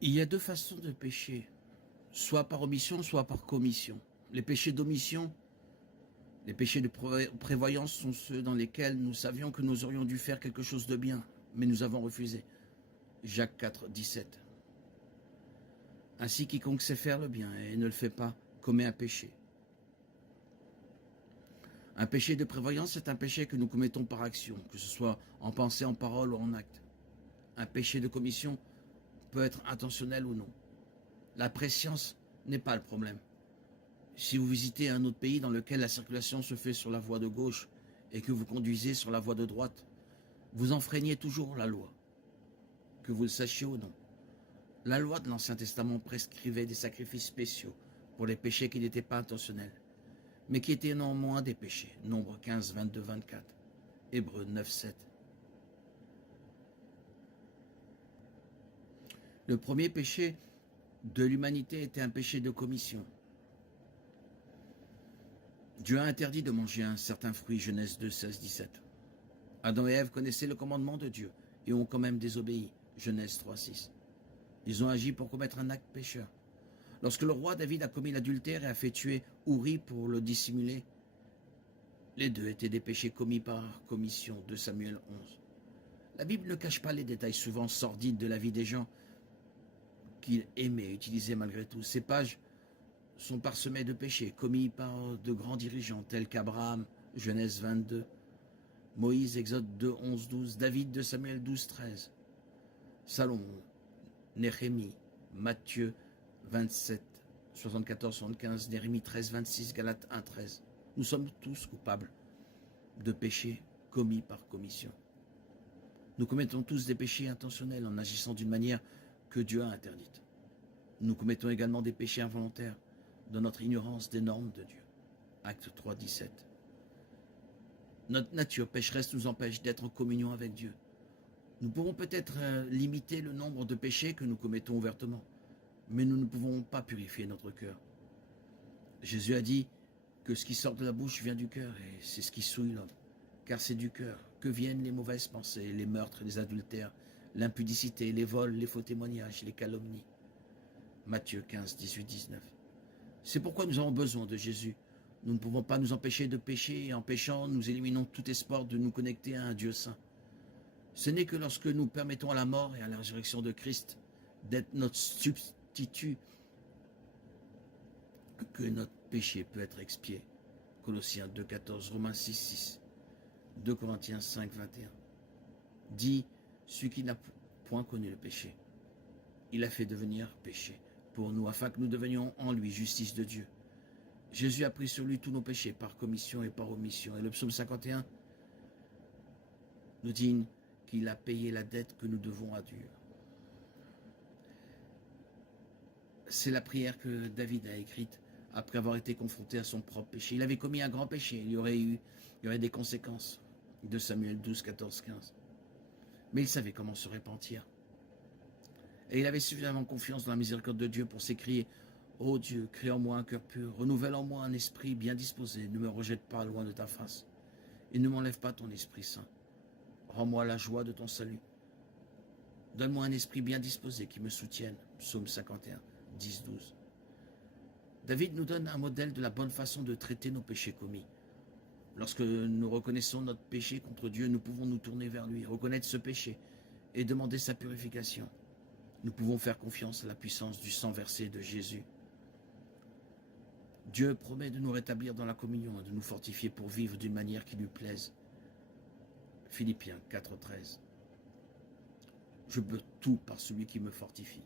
Il y a deux façons de pécher, soit par omission, soit par commission. Les péchés d'omission, les péchés de prévoyance sont ceux dans lesquels nous savions que nous aurions dû faire quelque chose de bien, mais nous avons refusé. Jacques 4, 17. Ainsi, quiconque sait faire le bien et ne le fait pas commet un péché. Un péché de prévoyance est un péché que nous commettons par action, que ce soit en pensée, en parole ou en acte. Un péché de commission peut être intentionnel ou non. La prescience n'est pas le problème. Si vous visitez un autre pays dans lequel la circulation se fait sur la voie de gauche et que vous conduisez sur la voie de droite, vous enfreignez toujours la loi, que vous le sachiez ou non. La loi de l'Ancien Testament prescrivait des sacrifices spéciaux pour les péchés qui n'étaient pas intentionnels, mais qui étaient néanmoins des péchés. Nombre 15, 22, 24. Hébreux 9, 7. Le premier péché de l'humanité était un péché de commission. Dieu a interdit de manger un certain fruit, Genèse 2, 16, 17. Adam et Ève connaissaient le commandement de Dieu et ont quand même désobéi, Genèse 3, 6. Ils ont agi pour commettre un acte pécheur. Lorsque le roi David a commis l'adultère et a fait tuer Uri pour le dissimuler, les deux étaient des péchés commis par commission, 2 Samuel 11. La Bible ne cache pas les détails souvent sordides de la vie des gens qu'il aimait utiliser malgré tout. Ces pages sont parsemées de péchés commis par de grands dirigeants tels qu'Abraham, Genèse 22, Moïse, Exode 2, 11, 12, David, 2 Samuel 12, 13, Salomon, Néhémie, Matthieu 27, 74, 75, Néhémie 13, 26, Galates 1, 13. Nous sommes tous coupables de péchés commis par commission. Nous commettons tous des péchés intentionnels en agissant d'une manière que Dieu a interdite. Nous commettons également des péchés involontaires dans notre ignorance des normes de Dieu. Acte 3, 17. Notre nature pécheresse nous empêche d'être en communion avec Dieu. Nous pouvons peut-être limiter le nombre de péchés que nous commettons ouvertement, mais nous ne pouvons pas purifier notre cœur. Jésus a dit que ce qui sort de la bouche vient du cœur, et c'est ce qui souille l'homme. Car c'est du cœur que viennent les mauvaises pensées, les meurtres, les adultères, l'impudicité, les vols, les faux témoignages, les calomnies. Matthieu 15, 18, 19. C'est pourquoi nous avons besoin de Jésus. Nous ne pouvons pas nous empêcher de pécher, et en péchant, nous éliminons tout espoir de nous connecter à un Dieu saint. Ce n'est que lorsque nous permettons à la mort et à la résurrection de Christ d'être notre substitut que notre péché peut être expié. Colossiens 2, 14, Romains 6, 6, 2 Corinthiens 5, 21. Dit celui qui n'a point connu le péché. Il a fait devenir péché pour nous, afin que nous devenions en lui justice de Dieu. Jésus a pris sur lui tous nos péchés par commission et par omission. Et le psaume 51 nous dit qu'il a payé la dette que nous devons à Dieu. C'est la prière que David a écrite après avoir été confronté à son propre péché. Il avait commis un grand péché, il y aurait des conséquences. 2 Samuel 12, 14, 15. Mais il savait comment se repentir. Et il avait suffisamment confiance dans la miséricorde de Dieu pour s'écrier « Ô Dieu, crée en moi un cœur pur, renouvelle en moi un esprit bien disposé, ne me rejette pas loin de ta face, et ne m'enlève pas ton Esprit Saint. Rends-moi la joie de ton salut. Donne-moi un esprit bien disposé qui me soutienne. » Psaume 51, 10, 12. David nous donne un modèle de la bonne façon de traiter nos péchés commis. Lorsque nous reconnaissons notre péché contre Dieu, nous pouvons nous tourner vers lui, reconnaître ce péché et demander sa purification. Nous pouvons faire confiance à la puissance du sang versé de Jésus. Dieu promet de nous rétablir dans la communion et de nous fortifier pour vivre d'une manière qui lui plaise. Philippiens 4, 13. Je peux tout par celui qui me fortifie.